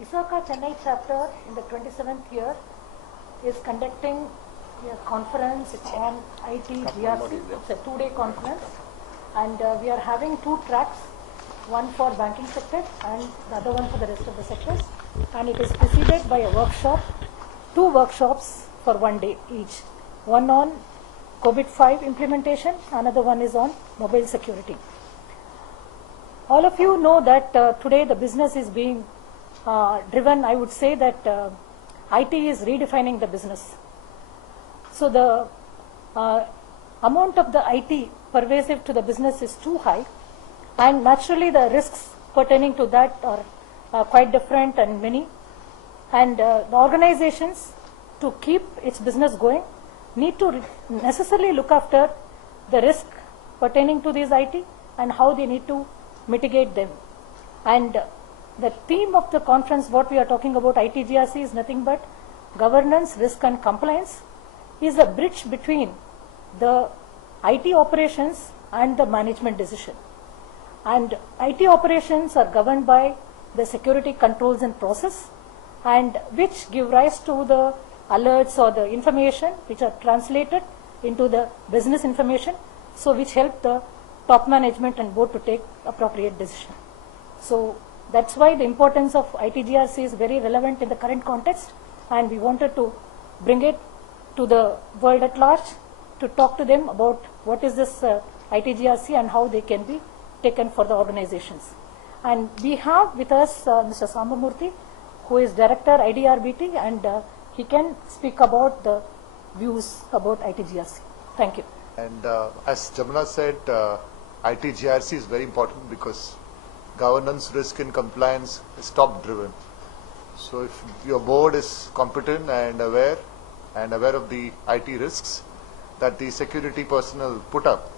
ISACA Chennai chapter in the 27th year is conducting a conference on IT GRC. It's a 2-day conference, and we are having 2 tracks, one for banking sector and the other one for the rest of the sectors, and it is preceded by a workshop, 2 workshops for 1 day each, one on COVID-5 implementation, another one is on mobile security. All of you know that today the business is being driven. I would say that IT is redefining the business. So the amount of the IT pervasive to the business is too high, and naturally the risks pertaining to that are quite different and many. And the organizations, to keep its business going, need to necessarily look after the risk pertaining to these IT and how they need to mitigate them. And the theme of the conference, what we are talking about, IT GRC, is nothing but governance, risk and compliance is a bridge between the IT operations and the management decision. And IT operations are governed by the security controls and process, and which give rise to the alerts or the information which are translated into the business information, so which help the top management and board to take appropriate decision. So that's why the importance of IT GRC is very relevant in the current context, and we wanted to bring it to the world at large to talk to them about what is this IT GRC and how they can be taken for the organizations. And we have with us Mr. Sambamurthy, who is Director IDRBT, and he can speak about the views about IT GRC. Thank you. And as Jamuna said, IT GRC is very important because governance, risk and compliance is top driven. So if your board is competent and aware of the IT risks that the security personnel put up,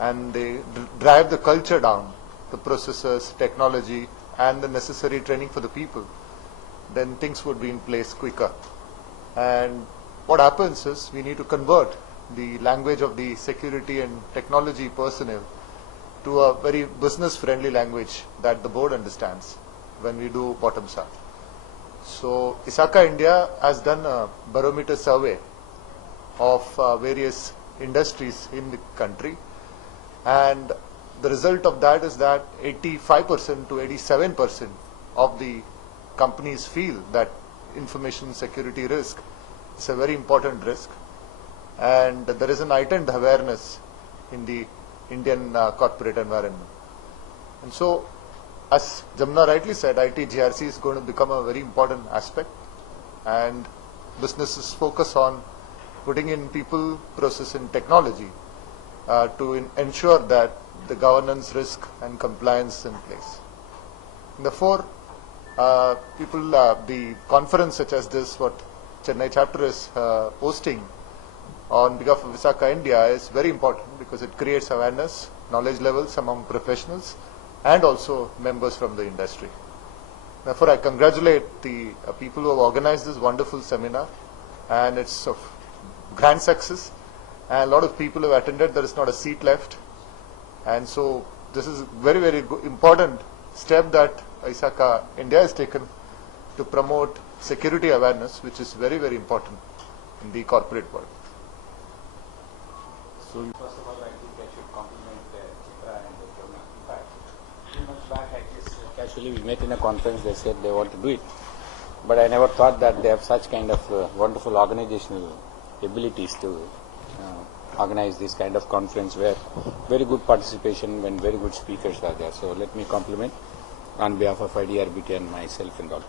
and they drive the culture down, the processes, technology and the necessary training for the people, then things would be in place quicker. And what happens is we need to convert the language of the security and technology personnel to a very business friendly language that the board understands when we do bottoms up. So ISACA India has done a barometer survey of various industries in the country, and the result of that is that 85% to 87% of the companies feel that information security risk is a very important risk, and there is an heightened awareness in the Indian corporate environment. And so, as Jamuna rightly said, IT GRC is going to become a very important aspect, and businesses focus on putting in people, process and technology to ensure that the governance, risk and compliance is in place. And therefore, the conference such as this, what Chennai chapter is hosting on behalf of ISACA India, is very important because it creates awareness, knowledge levels among professionals and also members from the industry. Therefore, I congratulate the people who have organized this wonderful seminar, and it's of grand success, and a lot of people have attended. There is not a seat left, and so this is very, very important step that ISACA India has taken to promote security awareness, which is very, very important in the corporate world. So first of all, I think I should compliment Chitra and Jamuna. In fact, 3 months back, I guess casually we met in a conference. They said they want to do it, but I never thought that they have such kind of wonderful organizational abilities to organize this kind of conference where very good participation and very good speakers are there. So let me compliment on behalf of IDRBT and myself and all.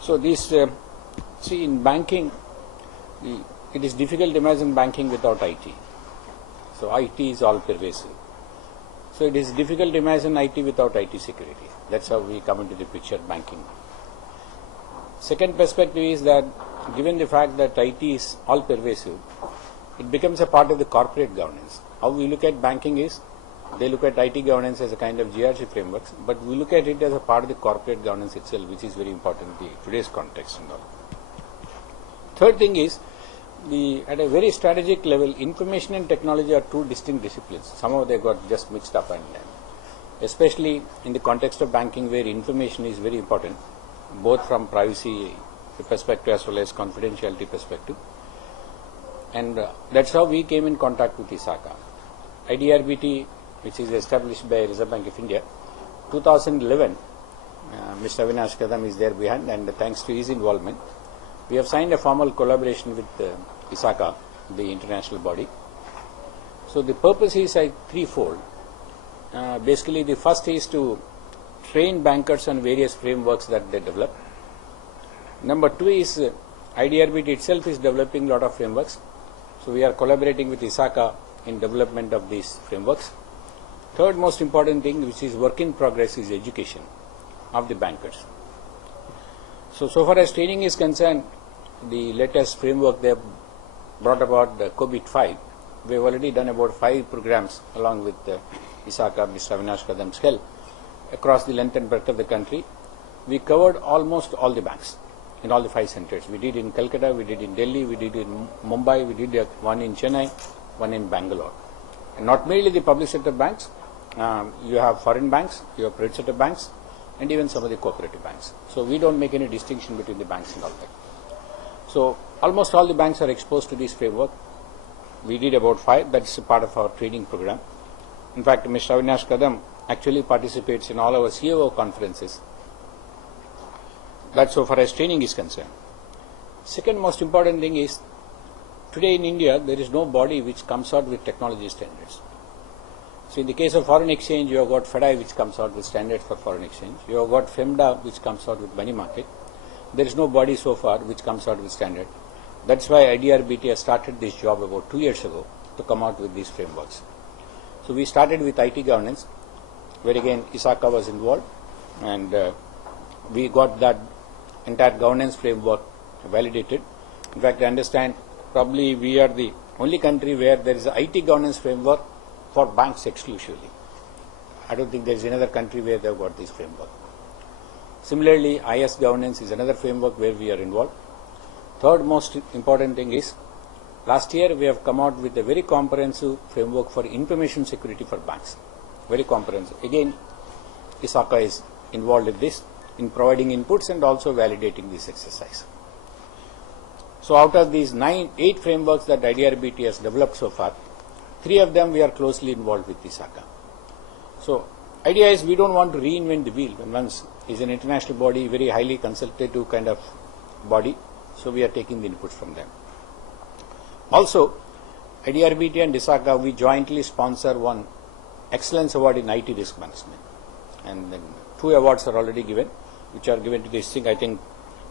So this, see, in banking, it is difficult to imagine banking without IT. So IT is all pervasive. So it is difficult to imagine IT without IT security. That's how we come into the picture, banking. Second perspective is that given the fact that IT is all pervasive, it becomes a part of the corporate governance. How we look at banking is, they look at IT governance as a kind of GRC frameworks, but we look at it as a part of the corporate governance itself, which is very important in today's context and all. Third thing is, at a very strategic level, information and technology are 2 distinct disciplines. Somehow they got just mixed up, and especially in the context of banking where information is very important. both from privacy perspective as well as confidentiality perspective. And that's how we came in contact with ISACA. IDRBT, which is established by Reserve Bank of India, 2011, Mr. Avinash Kadam is there behind, and thanks to his involvement, we have signed a formal collaboration with ISACA, the international body. So the purpose is threefold. Basically, the first is to train bankers on various frameworks that they develop. Number two is IDRBT itself is developing a lot of frameworks. So we are collaborating with ISACA in development of these frameworks. Third most important thing, which is work in progress, is education of the bankers. So far as training is concerned, the latest framework they have brought about, the COBIT-5, we have already done about 5 programs along with ISACA, Mr. Avinash Kadam's help, across the length and breadth of the country. We covered almost all the banks in all the 5 centers. We did in Calcutta, we did in Delhi, we did in Mumbai, we did one in Chennai, one in Bangalore. And not merely the public sector banks, you have foreign banks, you have private sector banks, and even some of the cooperative banks. So we don't make any distinction between the banks and all that. So almost all the banks are exposed to this framework. We did about 5, that's a part of our training program. In fact, Mr. Avinash Kadam actually participates in all our COO conferences. That's so far as training is concerned. Second most important thing is, today in India, there is no body which comes out with technology standards. So in the case of foreign exchange, you have got FEDI which comes out with standards for foreign exchange. You have got FEMDA which comes out with money market. There is no body so far which comes out with standard. That's why IDRBT has started this job about 2 years ago to come out with these frameworks. So we started with IT governance, where again ISACA was involved, and we got that entire governance framework validated. In fact, I understand probably we are the only country where there is an IT governance framework for banks exclusively. I don't think there is another country where they have got this framework. Similarly, IS governance is another framework where we are involved. Third most important thing is, last year we have come out with a very comprehensive framework for information security for banks. Very comprehensive. Again, ISACA is involved with this in providing inputs and also validating this exercise. So out of these 8 frameworks that IDRBT has developed so far, 3 of them we are closely involved with ISACA. So idea is we don't want to reinvent the wheel. When once is an international body, very highly consultative kind of body, so we are taking the inputs from them. Also, IDRBT and ISACA, we jointly sponsor one Excellence Award in IT Risk Management. And then 2 awards are already given, which are given to this thing. I think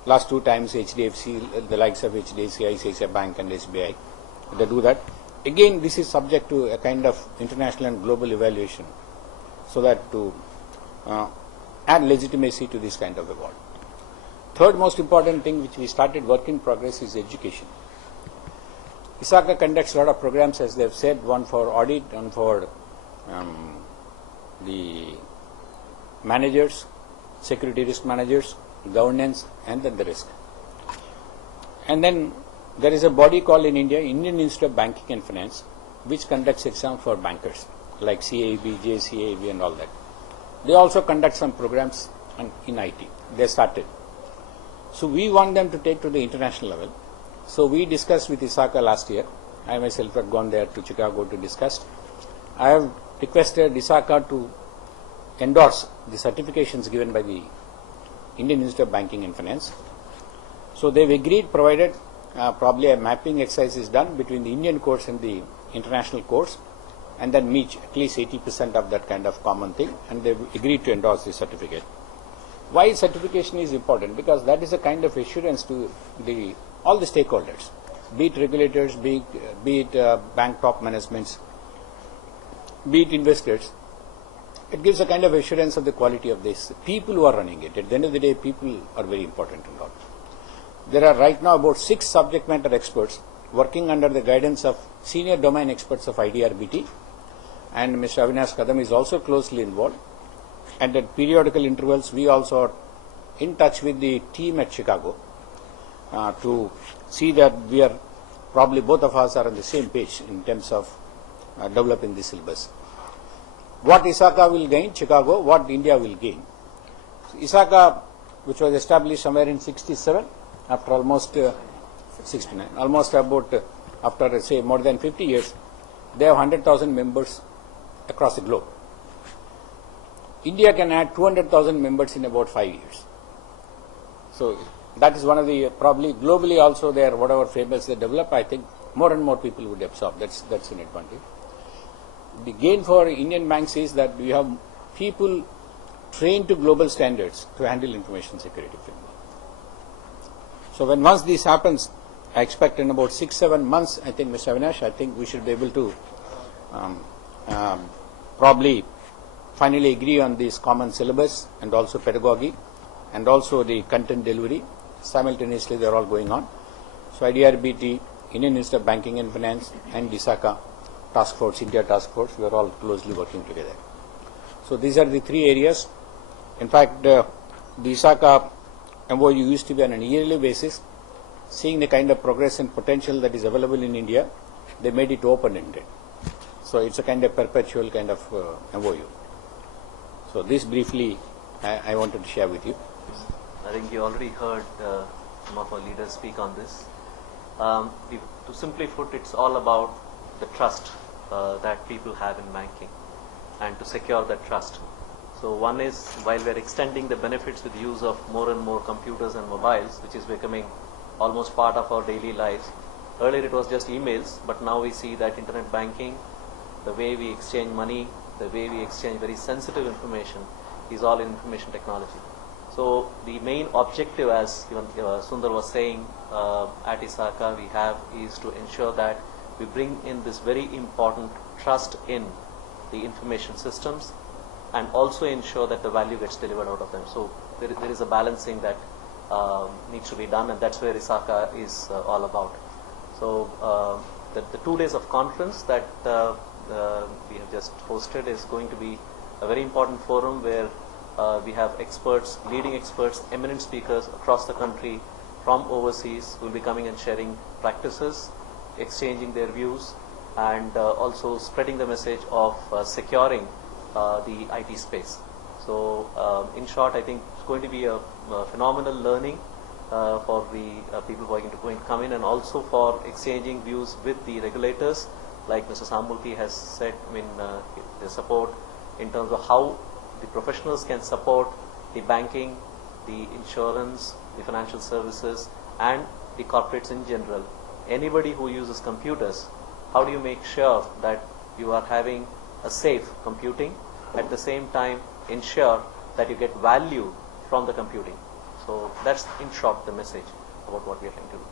last 2 times HDFC, the likes of HDFC, ICICI Bank and SBI, they do that. Again, this is subject to a kind of international and global evaluation, so that to add legitimacy to this kind of award. Third most important thing which we started work in progress is education. ISACA conducts a lot of programs, as they have said, one for audit, one for the managers, security risk managers, governance, and then the risk. And then there is a body called in India, Indian Institute of Banking and Finance, which conducts exams for bankers like CAEB, JCAEB and all that. They also conduct some programs in IT. They started. So we want them to take to the international level. So we discussed with ISACA last year. I myself had gone there to Chicago to discuss. I have requested ISACA to endorse the certifications given by the Indian Institute of Banking and Finance. So they've agreed, provided probably a mapping exercise is done between the Indian course and the international course, and then meet at least 80% of that kind of common thing, and they've agreed to endorse the certificate. Why certification is important? Because that is a kind of assurance to all the stakeholders, be it regulators, be it bank top managements, be it investors. It gives a kind of assurance of the quality of this. People who are running it. At the end of the day, people are very important in all. There are right now about 6 subject matter experts working under the guidance of senior domain experts of IDRBT, and Mr. Avinash Kadam is also closely involved. And at periodical intervals, we also are in touch with the team at Chicago to see that we are probably both of us are on the same page in terms of developing the syllabus. What ISACA will gain, Chicago, what India will gain. ISACA which was established somewhere in 67, after almost 69, almost about after say more than 50 years, they have 100,000 members across the globe. India can add 200,000 members in about 5 years. So that is one of the, probably globally also there, whatever frameworks they develop, I think more and more people would absorb. That's an advantage. The gain for Indian banks is that we have people trained to global standards to handle information security framework. So when once this happens, I expect in about 6-7 months, I think, Mr. Avinash, I think we should be able to probably finally agree on this common syllabus and also pedagogy and also the content delivery. Simultaneously, they are all going on. So IDRBT, Indian Institute of Banking and Finance, and DISACA Task Force, India Task Force, we are all closely working together. So these are the 3 areas. In fact, DISACA MOU used to be on an yearly basis. Seeing the kind of progress and potential that is available in India, they made it open-ended. So it's a kind of perpetual kind of MOU. So this briefly I wanted to share with you. I think you already heard some of our leaders speak on this. To simply put, it's all about the trust that people have in banking and to secure that trust. So one is, while we're extending the benefits with the use of more and more computers and mobiles, which is becoming almost part of our daily lives. Earlier it was just emails, but now we see that internet banking, the way we exchange money, the way we exchange very sensitive information is all in information technology. So the main objective, as even Sundar was saying, at ISACA we have is to ensure that we bring in this very important trust in the information systems and also ensure that the value gets delivered out of them. So there is a balancing that needs to be done, and that's where ISACA is all about. So the 2 days of conference that we have just hosted is going to be a very important forum where we have experts, leading experts, eminent speakers across the country from overseas who will be coming and sharing practices, exchanging their views, and also spreading the message of securing the IT space. So in short, I think it's going to be a phenomenal learning for the people who are going to come in, and also for exchanging views with the regulators, like Mr. Sambulki has said, the support in terms of how the professionals can support the banking, the insurance, the financial services, and the corporates in general. Anybody who uses computers, how do you make sure that you are having a safe computing, at the same time ensure that you get value from the computing? So that's in short the message about what we are trying to do.